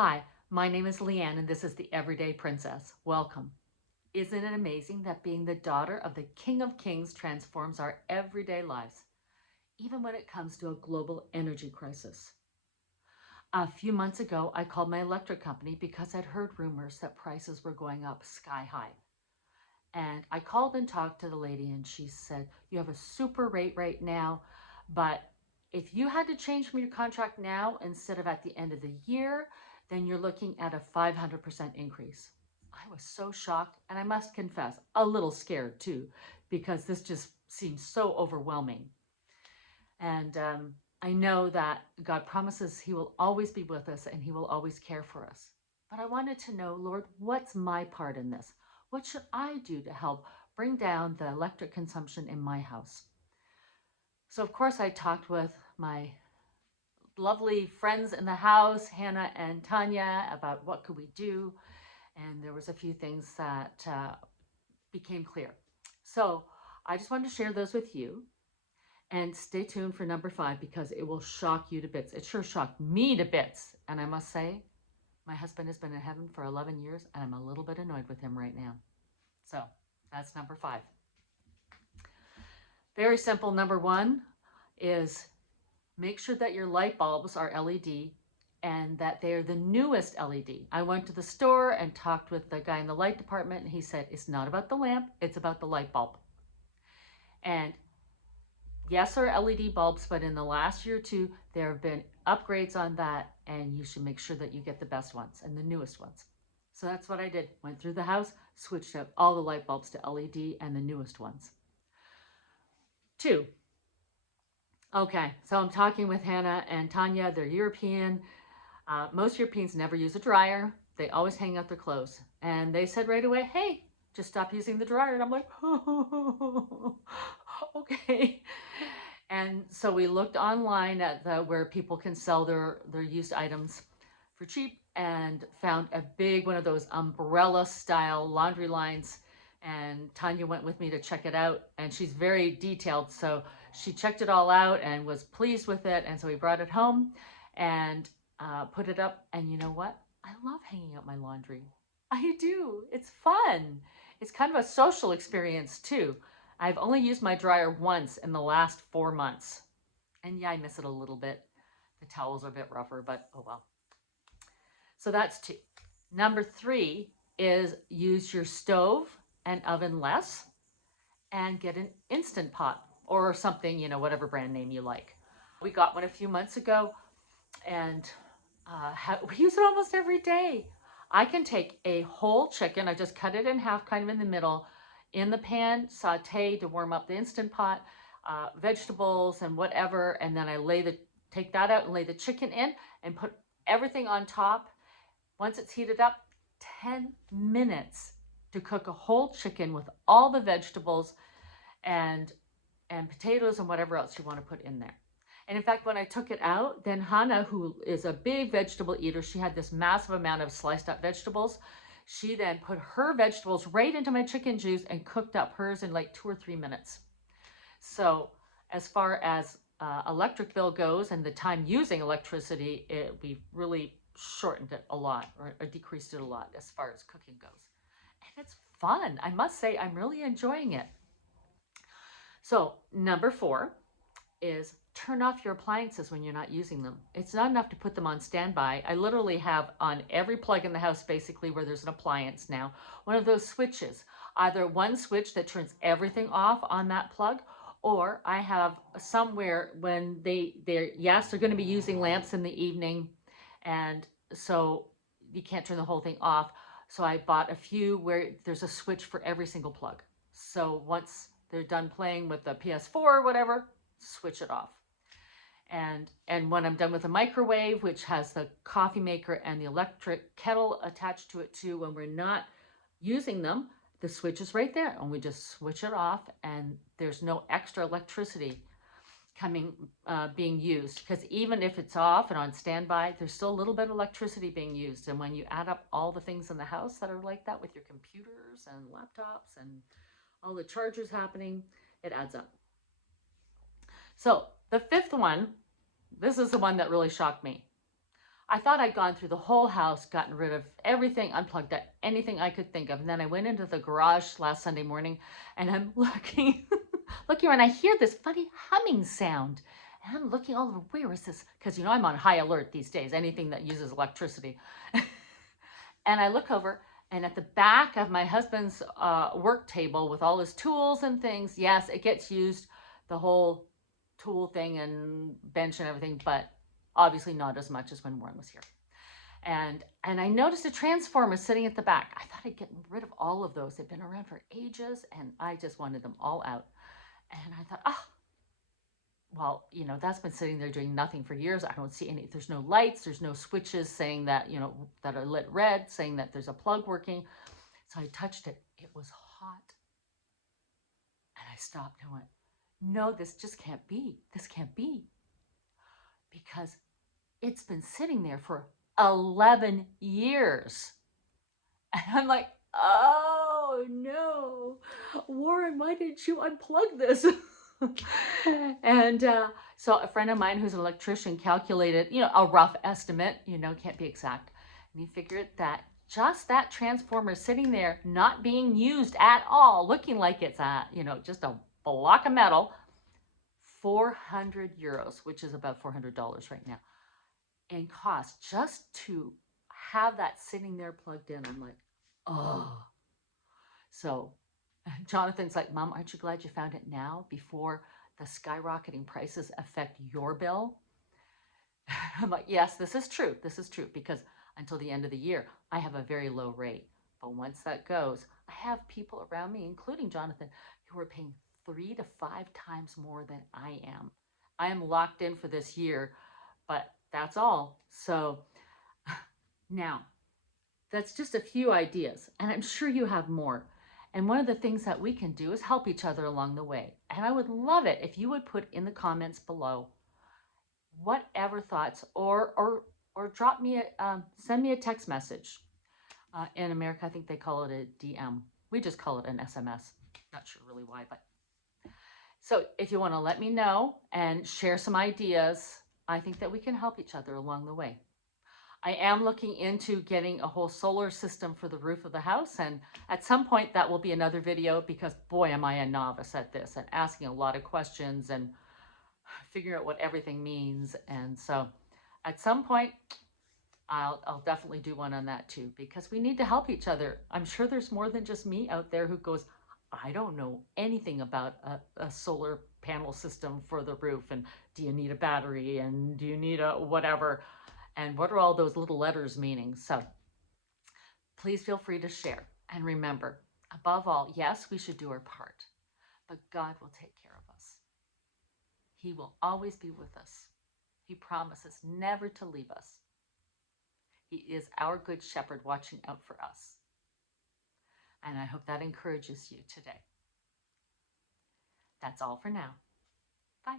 Hi, my name is Leanne and this is the Everyday Princess. Welcome. Isn't it amazing that being the daughter of the King of Kings transforms our everyday lives, even when it comes to a global energy crisis? A few months ago, I called my electric company because I'd heard rumors that prices were going up sky high. And I called and talked to the lady and she said, you have a super rate right now, but if you had to change from your contract now instead of at the end of the year, then you're looking at a 500% increase. I was so shocked, and I must confess, a little scared too, because this just seems so overwhelming. And I know that God promises He will always be with us and He will always care for us. But I wanted to know, Lord, what's my part in this? What should I do to help bring down the electric consumption in my house? So, of course, I talked with my lovely friends in the house, Hannah and Tanya, about what could we do. And there was a few things that became clear. So I just wanted to share those with you. And stay tuned for number 5 because it will shock you to bits. It sure shocked me to bits. And I must say, my husband has been in heaven for 11 years and I'm a little bit annoyed with him right now. So that's number 5. Very simple. Number 1 is make sure that your light bulbs are LED and that they're the newest LED. I went to the store and talked with the guy in the light department and he said, it's not about the lamp, it's about the light bulb. And yes, there are LED bulbs, but in the last year or two, there have been upgrades on that, and you should make sure that you get the best ones and the newest ones. So that's what I did. Went through the house, switched out all the light bulbs to LED and the newest ones. 2. Okay, so I'm talking with Hannah and Tanya. They're European. Most Europeans never use a dryer. They always hang out their clothes. And they said right away, hey, just stop using the dryer. And I'm like, oh, okay. And so we looked online at where people can sell their used items for cheap and found a big one of those umbrella style laundry lines. And Tanya went with me to check it out. And she's very detailed. So she checked it all out and was pleased with it. And so we brought it home and put it up. And you know what? I love hanging out my laundry. I do. It's fun. It's kind of a social experience too. I've only used my dryer once in the last 4 months. And yeah, I miss it a little bit. The towels are a bit rougher, but oh well. So that's 2. Number 3 is use your stove and oven less and get an Instant Pot or something, whatever brand name you like. We got one a few months ago and we use it almost every day. I can take a whole chicken, I just cut it in half, kind of in the middle, in the pan, saute to warm up the Instant Pot, vegetables and whatever, and then I take that out and lay the chicken in and put everything on top. Once it's heated up, 10 minutes to cook a whole chicken with all the vegetables and potatoes and whatever else you want to put in there. And in fact, when I took it out, then Hannah, who is a big vegetable eater, she had this massive amount of sliced up vegetables. She then put her vegetables right into my chicken juice and cooked up hers in like 2 or 3 minutes. So as far as electric bill goes and the time using electricity, we've really shortened it a lot or decreased it a lot as far as cooking goes. And it's fun. I must say, I'm really enjoying it. So number 4 is turn off your appliances when you're not using them. It's not enough to put them on standby. I literally have on every plug in the house, basically where there's an appliance now, one of those switches, either one switch that turns everything off on that plug, or I have somewhere when they're going to be using lamps in the evening, and so you can't turn the whole thing off. So I bought a few where there's a switch for every single plug. So once they're done playing with the PS4 or whatever, switch it off. And when I'm done with the microwave, which has the coffee maker and the electric kettle attached to it too, when we're not using them, the switch is right there and we just switch it off and there's no extra electricity being used, because even if it's off and on standby, there's still a little bit of electricity being used. And when you add up all the things in the house that are like that with your computers and laptops and all the chargers happening, it adds up. So the 5th one, this is the one that really shocked me. I thought I'd gone through the whole house, gotten rid of everything, unplugged anything I could think of. And then I went into the garage last Sunday morning and I'm looking, looking around. I hear this funny humming sound. And I'm looking all over, where is this? Because, I'm on high alert these days, anything that uses electricity. And I look over, and at the back of my husband's work table with all his tools and things, yes, it gets used, the whole tool thing and bench and everything, but obviously not as much as when Warren was here. And I noticed a transformer sitting at the back. I thought I'd get rid of all of those. They've been around for ages, and I just wanted them all out. And I thought, oh, well, that's been sitting there doing nothing for years. I don't see any, there's no lights, there's no switches saying that, that are lit red, saying that there's a plug working. So I touched it. It was hot. And I stopped and went, no, this just can't be. This can't be. Because it's been sitting there for 11 years. And I'm like, oh no, Warren, why didn't you unplug this? And so a friend of mine who's an electrician calculated, a rough estimate, can't be exact. And he figured that just that transformer sitting there, not being used at all, looking like it's just a block of metal, 400 euros, which is about $400 right now, in cost just to have that sitting there plugged in. I'm like, oh. So Jonathan's like, Mom, aren't you glad you found it now before the skyrocketing prices affect your bill? I'm like, yes, this is true. This is true, because until the end of the year, I have a very low rate. But once that goes, I have people around me, including Jonathan, who are paying 3 to 5 times more than I am. I am locked in for this year, but that's all. So now, that's just a few ideas, and I'm sure you have more. And one of the things that we can do is help each other along the way. And I would love it if you would put in the comments below whatever thoughts, or drop me send me a text message. In America, I think they call it a DM. We just call it an SMS. Not sure really why, but so if you want to let me know and share some ideas, I think that we can help each other along the way. I am looking into getting a whole solar system for the roof of the house, and at some point that will be another video, because boy, am I a novice at this and asking a lot of questions and figuring out what everything means. And so at some point I'll definitely do one on that too, because we need to help each other. I'm sure there's more than just me out there who goes, I don't know anything about a solar panel system for the roof, and do you need a battery, and do you need a whatever, and what are all those little letters meaning? So please feel free to share. And remember, above all, yes, we should do our part, but God will take care of us. He will always be with us. He promises never to leave us. He is our good shepherd watching out for us. And I hope that encourages you today. That's all for now. Bye.